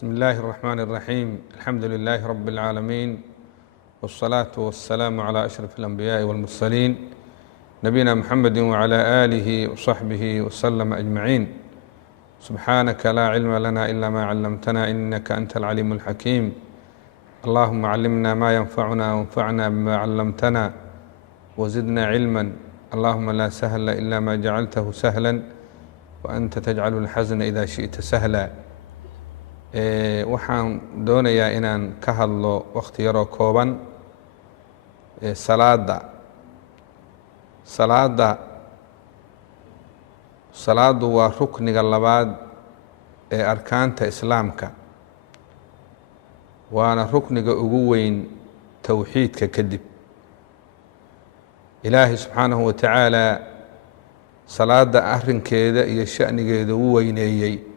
بسم الله الرحمن الرحيم. الحمد لله رب العالمين، والصلاة والسلام على أشرف الأنبياء والمرسلين نبينا محمد وعلى آله وصحبه وسلم أجمعين. سبحانك لا علم لنا إلا ما علمتنا إنك أنت العليم الحكيم. اللهم علمنا ما ينفعنا وانفعنا بما علمتنا وزدنا علما. اللهم لا سهل إلا ما جعلته سهلا وأنت تجعل الحزن إذا شئت سهلا. waxaan doonayaa inaan ka hadlo wakhti yaroo kooban salaadu waa rukniga labaad ee arkaanta islaamka, waana rukniga ugu weyn towxiidka kadib. ilaahay subxaanahu wa tacaala salaada arrinkeeda iyo sha'nigeeda u weyneeyey,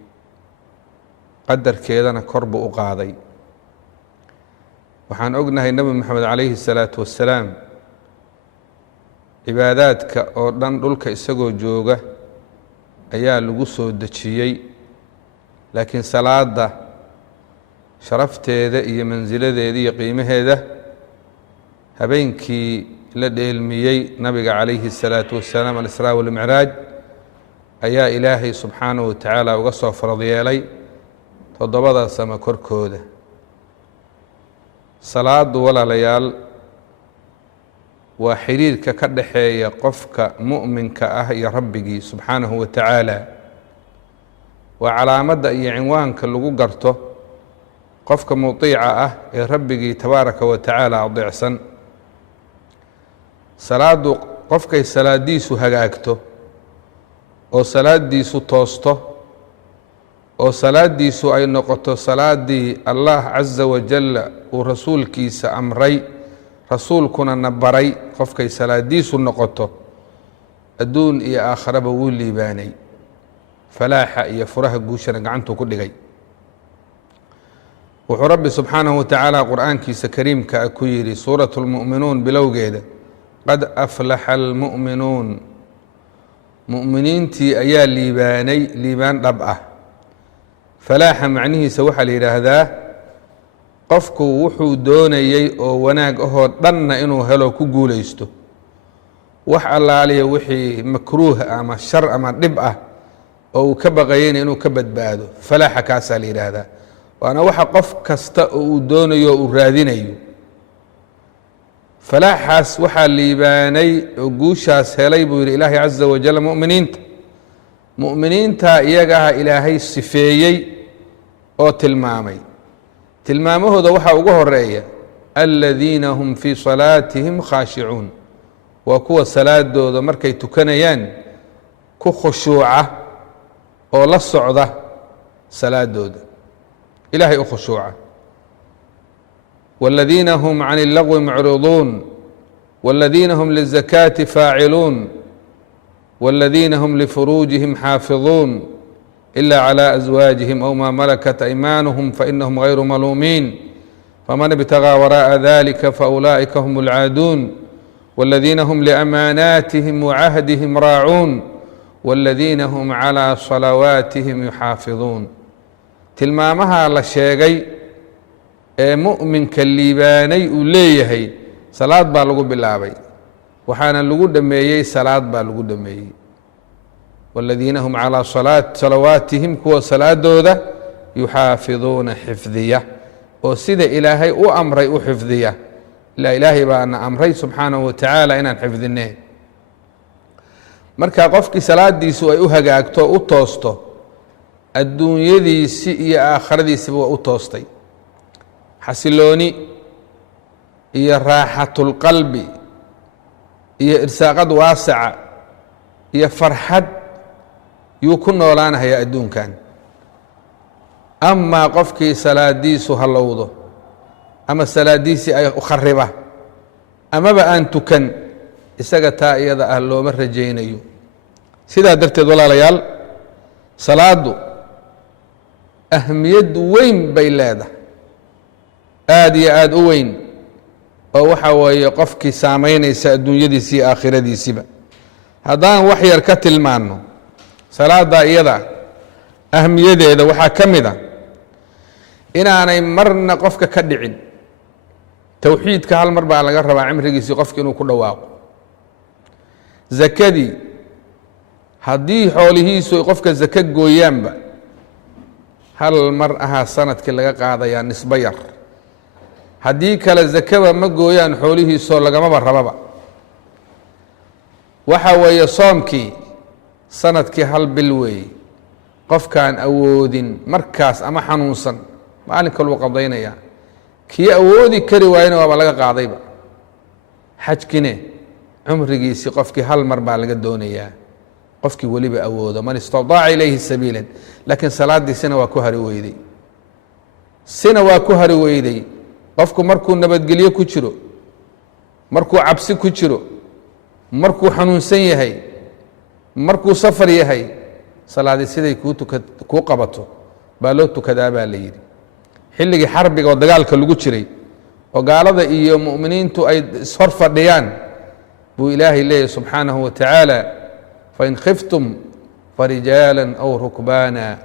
qadarkeedana kor buu u qaaday. waxaan ognahay nebi moxamed calayhi الsalaatu wassalaam cibaadaadka oo dhan dhulka isagoo jooga ayaa lagu soo dejiyey, laakiin salaada sharafteeda iyo mansiladeeda iyo qiimaheeda habeenkii la dheelmiyey nabiga calayhi الsalaatu wassalaam alisraa walmicraaj ayaa ilaahay subxaanahu wa tacaala uga soo farad yeelay 7 samo korkooda. salaadu walaalayaal waa xiriirka ka dhaxeeya qofka mu'minka ah iyo rabbigii subxaanahu wa tacaala. waa calaamadda iyo cinwaanka lagu garto qofka muطiica ah ee rabbigii tabaaraka wa tacaala adeecsan. salaadu qofkay salaadiisu hagaagto oo salaadiisu toosto oo salaadiisu ay noqoto salaadii allah caza wajalla uu rasuulkiisa amray, rasuulkuna na baray, qofkay salaadiisu noqoto adduun iyo aakharaba wuu liibaanay, falaaxa iyo furaha guushana gacantuu ku dhigay. wuxuu rabbi subxaanahu wa tacaala qur'aankiisa kariimka ah ku yidhi suuratu lmu'minuun bilowgeeda, qad aflaxa almu'minuun, mu'miniintii ayaa liibaanay liibaan dhab ah. falaaxa macnihiisa waxaa la yidhaahdaa qofku wuxuu doonayey oo wanaag ahoo dhanna inuu helo ku guulaysto, wax allaaliya wixii makruuh ama shar ama dhib ah oo uu ka baqayeyna inuu ka badbaado, falaaxa kaasaa la yidhaahdaa. waana waxa qof kasta oo uu doonayo o uu raadinayo. falaaxaas waxaa liibaanay oo guushaas helay buu yidhi ilaahay caza wajal mu'miniinta iyaga ah ilaahay sifeeyey oo tilmaamay. tilmaamahooda waxaa ugu horeeya aladiina hum fii salaatihim khaashicuun, waa kuwa salaadooda markay tukanayaan ku khushuuca oo la socda salaadooda, ilaahay u khushuuca. wاladiina hum can اllagwi mucriduun, wاladiina hum lلzakaati faaciluun, والذين هم لفروجهم حافظون إلا على أزواجهم أو ما ملكت أيمانهم فإنهم غير ملومين فمن ابتغى وراء ذلك فأولئك هم العادون والذين هم لأماناتهم وعهدهم راعون والذين هم على صلواتهم يحافظون. tilmaamaha la sheegay ee mu'minka liibaanay uu leeyahay salaad baa lagu bilaabay, waxaana lagu dhameeyey salaad baa lagu dhameeyey. والذiina hum calىa salawaatihim, kuwa salaadooda yuxaafiduuna xifdiya oo sida ilaahay u amray u xifdiya. ilaa ilaahay baana amray subxaanahu wa tacaala inaan xifdine. marka qofkii salaadiisu ay u hagaagto u toosto, adduunyadiisi iyo aakhiradiisiba waa u toostay. xasilooni iyo raaxatulqalbi iyo irsaaqad waasaca iyo farxad yuu ku noolaanahayaa adduunkan. amaa qofkii salaadiisu hallowdo ama salaadiisii ay khariba amaba aan tukan, isaga taa iyada ah looma rajaynayo. sidaa darteed walaalayaal, salaadu ahmiyad weyn bay leedahay, aada iyo aada u weyn, oo waxaa weeye qofkii saamaynaysa adduunyadiisi iyo aakhiradiisiba. haddaan wax yar ka tilmaanno salaada iyada ahmiyadeeda waxaa ka mid a inaanay marna qofka ka dhicin tawxiidka hal mar baa laga rabaa cimrigiisii qofka inuu ku dhawaaqo zakadii haddii xoolihiisu ay qofka zaka gooyaanba hal mar ahaa sanadkii laga qaadayaa nisbo yar haddii kale zakaba ma gooyaan xoolihiisoo lagamaba rababa waxa weeye soomkii sanadkii hal bil weeye qofkaan awoodin markaas ama xanuunsan maalinka lagu qadaynayaa kii awoodi kari waayna waaba laga qaadayba xajkine cumrigiisii qofkii hal mar baa laga doonayaa qofkii weliba awoodo man istadaaca ilayhi sabiilan laakiin salaaddii sina waa ku hari weyday sina waa ku hari weyday qofku markuu nabadgelyo ku jiro markuu cabsi ku jiro markuu xanuunsan yahay markuu safar yahay salaadii siday kuu qabato baa loo tukadaa baa la yidhi xilligii xarbiga oo dagaalka lagu jiray oo gaalada iyo mu'miniintu ay ishor fadhiyaan buu ilaahay leeyahy subxaanahu wa tacaala fain khiftum farijaalan aw rukbaana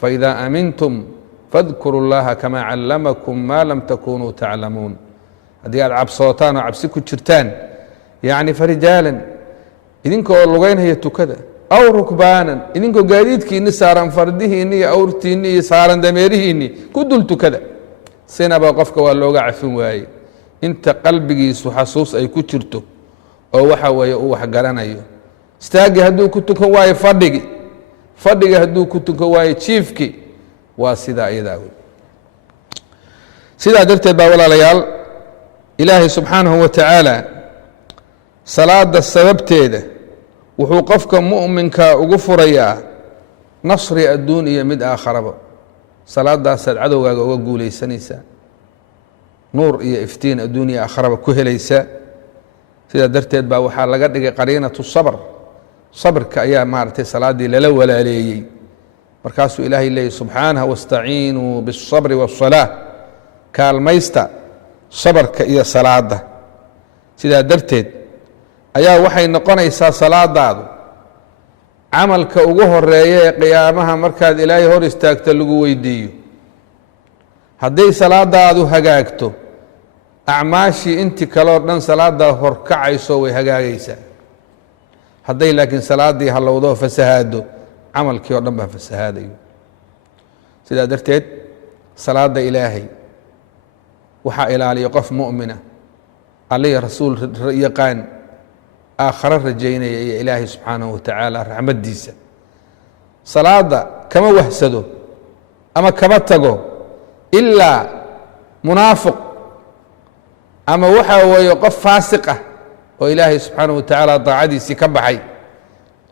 faidaa amintum fadkuru اllaha kama callamakum ma lam takunuu taclamuun haddii aad cabsootaan oo cabsi ku jirtaan yacni farijaalan idinkoo lugaynhaya tukada aw rukbaanan idinkoo gaadiidkiinni saaran fardihiinni iyo awrtiinni iyo saaran dameerihiinni ku dul tukada sinaba qofka waa looga cafin waaye inta qalbigiisu xasuus ay ku jirto oo waxa weeye uu waxgaranayo istaagii hadduu ku tukan waayo fadhigi hadduu ku tukan waayo jiifki waa sidaa iyadaa wey sidaa darteed baa walaalayaal ilaahay subxaanahu wa tacaala salaada sababteeda wuxuu qofka mu'minka ugu furayaa nasri adduun iyo mid aakharaba salaadaasaad cadowgaaga uga guulaysanaysaa nuur iyo iftiin adduun iyo aakharaba ku helaysaa sidaa darteed baa waxaa laga dhigay qariinatu sabr sabrka ayaa maaragtay salaaddii lala walaaleeyey markaasuu ilaahay leeyahy subxaanahu wastaciinuu biالصabri waالصalaaة kaalmaysta sabarka iyo salaada sidaa darteed ayaa waxay noqonaysaa salaadaadu camalka ugu horeeya ee qiyaamaha markaad ilaahay hor istaagto lagu weydiiyo hadday salaadaadu hagaagto acmaashii intii kaleo dhan salaadaa horkacayso way hagaagaysaa hadday laakiin salaaddii hallowdo fasahaado camalkii oo dhan baa fasahaadayo sidaa darteed salaada ilaahay waxaa ilaaliya qof mu'mina allihii rasuul yaqaan aakharo rajaynaya iyo ilaahay subxaanahu wa tacaala raxmaddiisa salaada kama wahsado ama kama tago ilaa munaafiq ama waxaa weeye qof faasiq ah oo ilaahay subxaanahu wa tacaala daacadiisii ka baxay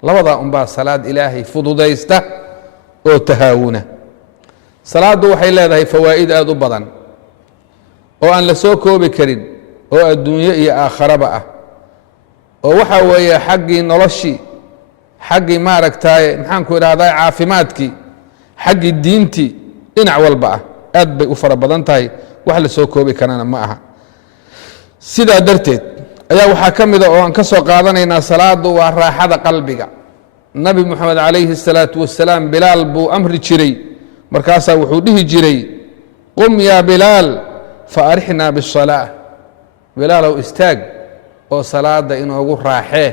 labadaa unbaa salaad ilaahay fududaysta oo tahaawuna salaaddu waxay leedahay fawaa'id aada u badan oo aan la soo koobi karin oo adduunyo iyo aakharaba ah oo waxaa weeye xaggii noloshii xaggii maaragtaaye maxaanku idhahdaa caafimaadkii xaggii diintii dhinac walba ah aad bay u fara badan tahay wax la soo koobi karana ma aha sidaa darteed ayaa waxaa ka mida oo aan ka soo qaadanaynaa salaadu waa raaxada qalbiga nabi moxamed calayhi الsalaaةu wasalaam bilaal buu amri jiray markaasaa wuxuu dhihi jiray qum yaa bilaal faarixnaa bالصalaaة bilaalow istaag oo salaada inoogu raaxee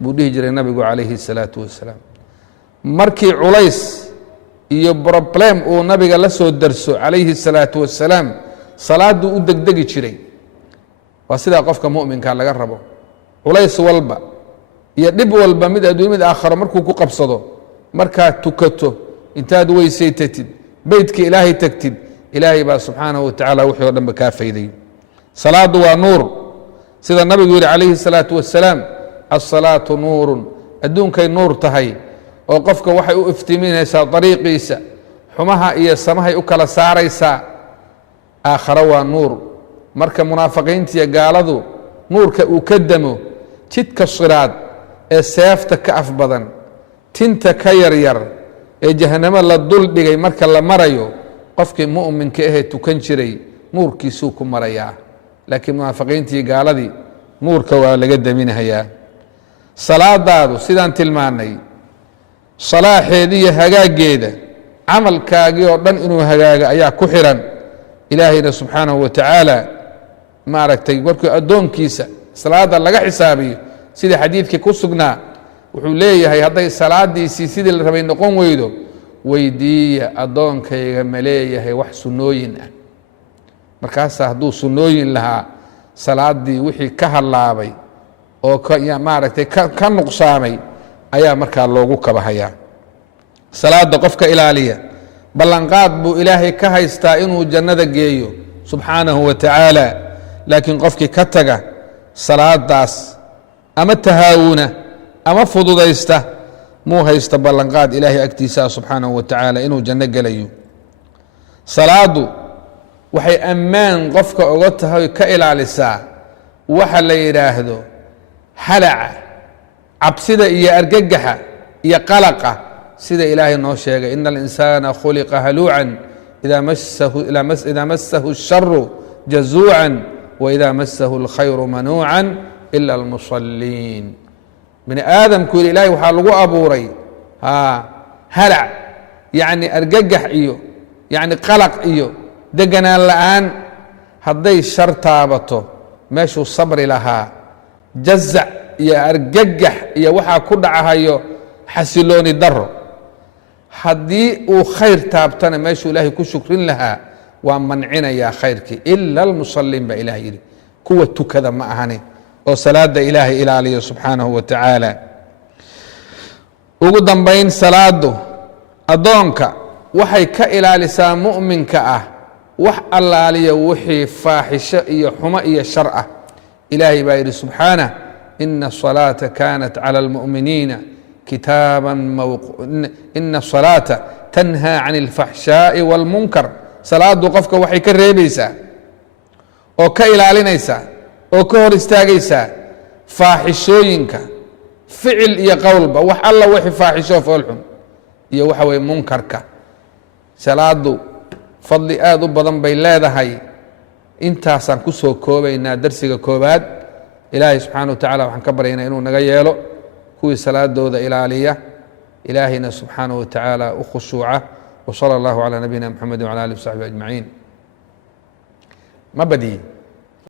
buu dhihi jiray nabigu calayhi الsalaaةu wasalaam markii culays iyo broblem uu nabiga la soo darso calayhi الsalaaةu wasalaam salaaduu u degdegi jiray waa sidaa qofka mu'minka laga rabo culays walba iyo dhib walba mid adduunya mid aakharo markuu ku qabsado markaad tukato intaad weysaytatid beytka ilaahay tagtid ilaahay baa subxaanahu wa tacaala wixii o dhan ba kaa fayday salaadu waa nuur sida nabigu yihi calayhi الsalaaةu wasalaam الsalaaةu nuurun adduunkay nuur tahay oo qofka waxay u iftiiminaysaa dariiqiisa xumaha iyo samahay u kala saaraysaa aakharo waa nuur marka munaafiqiintiiyo gaaladu nuurka uu ka damo jidka siraad ee seefta ka af badan tinta ka yaryar ee jahannamo la dul dhigay marka la marayo qofkii mu'minka ahee tukan jiray nuurkiisuu ku marayaa laakiin munaafiqiintii gaaladii nuurka waa laga daminahayaa salaadaadu sidaan tilmaannay salaaxeeda iyo hagaaggeeda camalkaagii oo dhan inuu hagaaga ayaa ku xiran. ilaahayna subxaanahu wa tacaala maaragtay markuu addoonkiisa salaada laga xisaabiyo sidii xadiidkii ku sugnaa wuxuu leeyahay hadday salaadiisii sidii la rabay noqon weydo weydiiya addoonkayga ma leeyahay wax sunnooyin ah. markaasaa hadduu sunnooyin lahaa salaadii wixii ka hallaabay oo maaragtay ka nuqsaamay ayaa markaa loogu kabahayaa. salaada qofka ilaaliya ballanqaad buu ilaahay ka haystaa inuu jannada geeyo subxaanahu wa tacaala. laakiin qofkii ka taga salaadaas ama tahaawuna ama fududaysta muu haysta ballanqaad ilaahay agtiisaa subxaanahu wa tacaala inuu janno gelayo. salaadu waxay ammaan qofka oga tahay ka ilaalisaa waxa la yidhaahdo halaca, cabsida iyo argagaxa iyo qalaqa, sida ilaahay noo sheegay ina alinsaana khuliqa haluucan idaa masahu الsharu jazuucan waإida masahu اlkhayru manuucan ila almusaliin. bini aadamku yidhi ilaahay waxaa lagu abuuray halac, yacni argagax iyo yacni qalaq iyo deganaan la'aan. hadday shar taabato meeshuu sabri lahaa jazac iyo argagax iyo waxaa ku dhacahayo xasilooni daro. haddii uu khayr taabtana meeshuu ilaahay ku shukrin lahaa waa mancinayaa khayrkii. ila almusaliin baa ilaah yidhi, kuwa tukada ma ahani oo salaada ilaahay ilaaliyo subxaanahu wa tacaala. ugu dambayn salaadu addoonka waxay ka ilaalisaa mu'minka ah wax allaaliya wixii faaxisho iyo xumo iyo shar ah. ilaahay baa yidhi subxaanah ina الصalaata kanat calى اlmu'miniina kitaaban ina الصalaata tanhaa can اlfaxshaaءi wاlmunkar. salaadu qofka waxay ka reebaysaa oo ka ilaalinaysaa oo ka hor istaagaysaa faaxishooyinka ficil iyo qowlba, wax alla wixii faaxisho foolxun iyo waxa weye munkarka. salaadu fadli aad u badan bay leedahay. intaasaan ku soo koobaynaa darsiga koobaad. ilaahay subxaana wa tacala waxaan ka baryaynaa inuu naga yeelo kuwii salaadooda ilaaliya, ilaahayna subxaanaه wa tacaala u khushuuca. وصلى الله على نبينا محمد وعلى آله وصحبه أجمعين. ما بدي